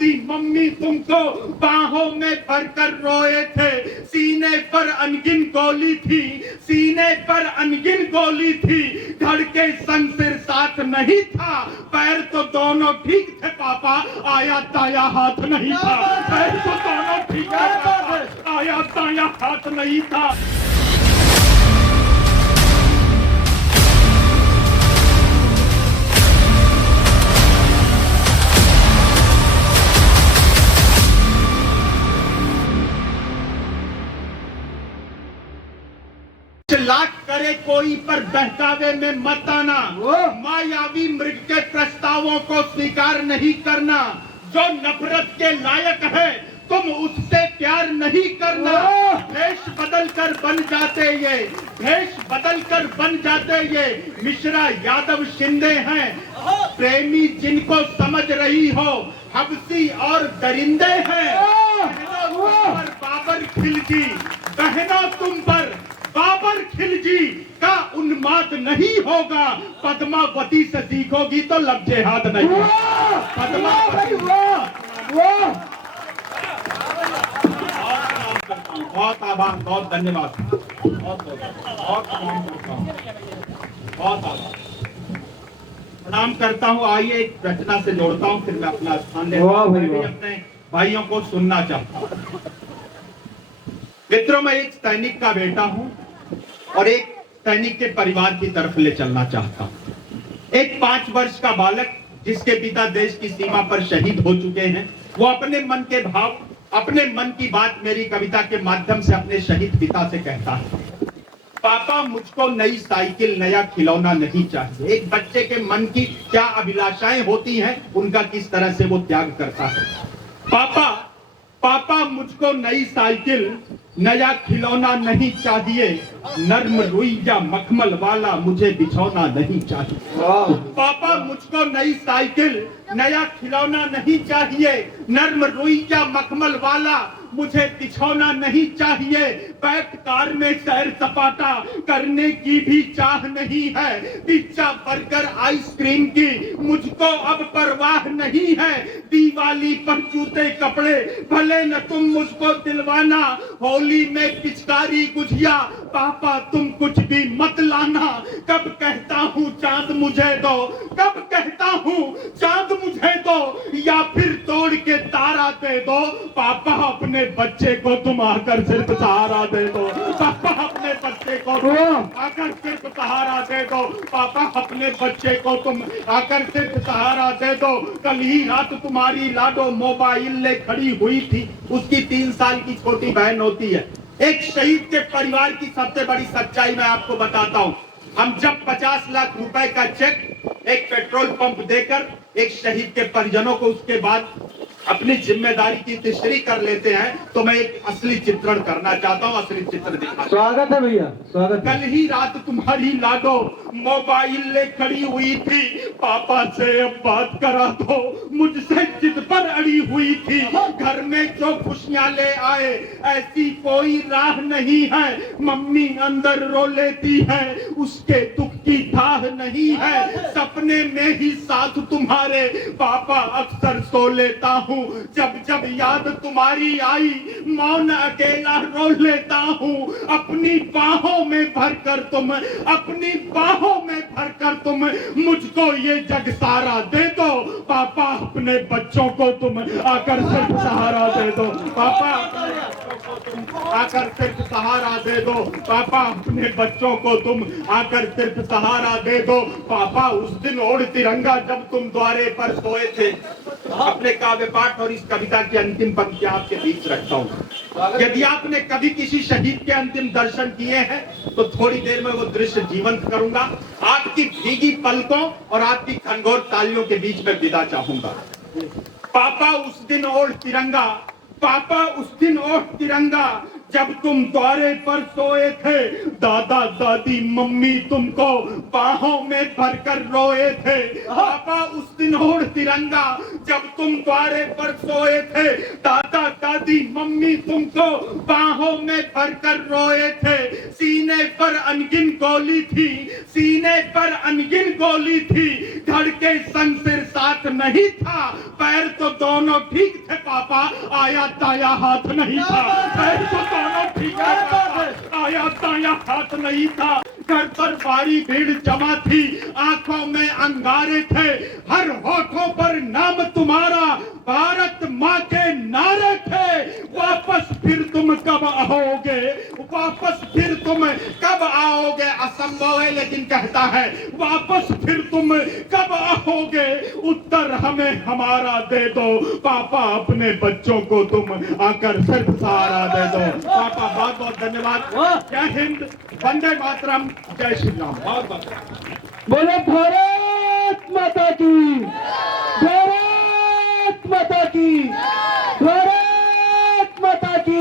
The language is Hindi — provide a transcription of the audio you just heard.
दी मम्मी तुमको, बाहों में भरकर रोए थे, सीने पर अनगिन गोली थी, सीने पर अनगिन गोली थी, धड़के शमशीर साथ नहीं था, पैर तो दोनों ठीक थे पापा, आया दाया हाथ नहीं था, पैर तो दोनों ठीक थे पापा, आया दाया हाथ नहीं था। लाख करे कोई पर बहकावे में मत आना, मायावी मृग के प्रस्तावों को स्वीकार नहीं करना, जो नफरत के लायक है तुम उससे प्यार नहीं करना। भेष बदल कर बन जाते ये, भेष बदल कर बन जाते ये मिश्रा यादव शिंदे हैं, प्रेमी जिनको समझ रही हो हबसी और दरिंदे हैं। पर बाबर खिलजी, बहनों तुम पर बाबर खिलजी का उन्माद नहीं होगा, पद्मावती से सीखोगी तो लफ्जे हाथ नहीं। पद्मावती बहुत आभार, बहुत धन्यवाद, बहुत प्रणाम करता हूँ, बहुत आभार प्रणाम करता हूँ। आइए एक रचना से जोड़ता हूँ, फिर मैं अपना स्थान लेता हूँ। मैं भी अपने भाइयों को सुनना चाहता हूँ। मित्रों, मैं एक सैनिक का बेटा हूं और एक सैनिक के परिवार की तरफ ले चलना चाहता हूं। एक 5 वर्ष का बालक जिसके पिता देश की सीमा पर शहीद हो चुके हैं, वो अपने मन के भाव, अपने मन की बात मेरी कविता के माध्यम से अपने शहीद पिता से कहता है। पापा, मुझको नई साइकिल, नया खिलौना नहीं चाहिए। एक बच्चे के मन की क्या अभिलाषाएं होती हैं, उनका किस तरह से वो त्याग करता है। पापा, मुझको नई साइकिल, नया खिलौना नहीं चाहिए, नर्म रुई या मखमल वाला मुझे बिछौना नहीं चाहिए। पापा, मुझको नई साइकिल, नया खिलौना नहीं चाहिए, नर्म रुई या मखमल वाला मुझे बिछौना नहीं चाहिए, बैठ कार में सैर सपाटा करने की भी चाह नहीं है, पिज्जा बर्गर आइसक्रीम की मुझको अब परवाह नहीं है, दिवाली पर जूते कपड़े भले न तुम मुझको दिलवाना, होली में पिचकारी गुझिया पापा तुम कुछ भी मत लाना। कब कहता हूँ चांद मुझे दो, कब कहता हूँ चांद मुझे दो, या फिर तोड़ के तारा दे दो, पापा अपने बच्चे को तुम आकर सिर्फ सहारा दे दो, पापा अपने बच्चे को तुम आकर सिर्फ सहारा दे दो, पापा अपने बच्चे को तुम आकर सिर्फ सहारा दे दो। कल ही रात तुम्हारी लाडो मोबाइल ले खड़ी हुई थी, उसकी 3 साल की छोटी बहन होती है। एक शहीद के परिवार की सबसे बड़ी सच्चाई मैं आपको बताता हूँ। हम जब 50 लाख रुपए का चेक एक पेट्रोल पंप देकर एक शहीद के परिजनों को उसके बाद अपनी जिम्मेदारी की तीसरी कर लेते हैं, तो मैं एक असली चित्रण करना चाहता हूँ, असली चित्र दिखा। स्वागत है भैया, स्वागत। कल ही रात तुम्हारी लाडो मोबाइल ले खड़ी हुई थी, पापा से अब बात करा दो, मुझसे जिद पर अड़ी हुई थी, घर में जो खुशियां ले आए ऐसी कोई राह नहीं है, मम्मी अंदर रो लेती है उसके दुख की थाह नहीं है, सपने में ही साथ तुम्हारे पापा अक्सर सो लेता हूँ, जब जब याद तुम्हारी आई मौन अकेला रो लेता हूँ, अपनी बाहों में भरकर तुम, अपनी बाहों में भरकर तुम मुझको ये जग सारा दे दो, पापा अपने बच्चों को तुम आकर सिर्फ सहारा दे दो, पापा आकर सिर्फ सहारा दे दो, पापा अपने बच्चों को तुम आकर सिर्फ सहारा दे दो। पापा, उस दिन ओढ़ तिरंगा जब तुम द्वारे पर सोए थे, अपने काव्य पाठ और इस कविता की अंतिम पंक्तियां आपके बीच रखता हूँ। यदि आपने कभी किसी शहीद के अंतिम दर्शन किए हैं तो थोड़ी देर में वो दृश्य जीवंत करूंगा, आपकी भीगी पलकों और आपकी घनघोर तालियों के बीच में विदा चाहूंगा। पापा, उस दिन ओढ़ तिरंगा, पापा उस दिन ओढ़ तिरंगा जब तुम द्वारे पर सोए थे, दादा दादी मम्मी तुमको बाहों में भरकर रोए थे। पापा उस दिन होड़ तिरंगा जब तुम द्वारे पर सोए थे, दादा दादी मम्मी तुमको बाहों में भरकर रोए थे। सीने पर अनगिन गोली थी, सीने पर अनगिन गोली थी, धड़के संग सिर साथ नहीं था, पैर तो दोनों ठीक थे पापा, आया दाया हाथ नहीं था। पैर तो दोनों ठीक थे पापा, आया दाया हाथ नहीं था। घर पर भारी भीड़ जमा थी, आंखों में अंगारे थे, हर होठों पर नाम तुम्हारा, भारत माँ के नारे थे। वापस फिर तुम कब आओगे, वापस फिर तुम कब आओगे, असंभव है लेकिन कहता है वापस फिर तुम कब आओगे, उत्तर हमें हमारा दे दो पापा, अपने बच्चों को तुम आकर सिर्फ सहारा दे दो। पापा बहुत बहुत धन्यवाद। जय हिंद, वंदे मातरम, जय श्री राम। बहुत बहुत बोलो भारत माता की, भारत माता की, भारत माता की।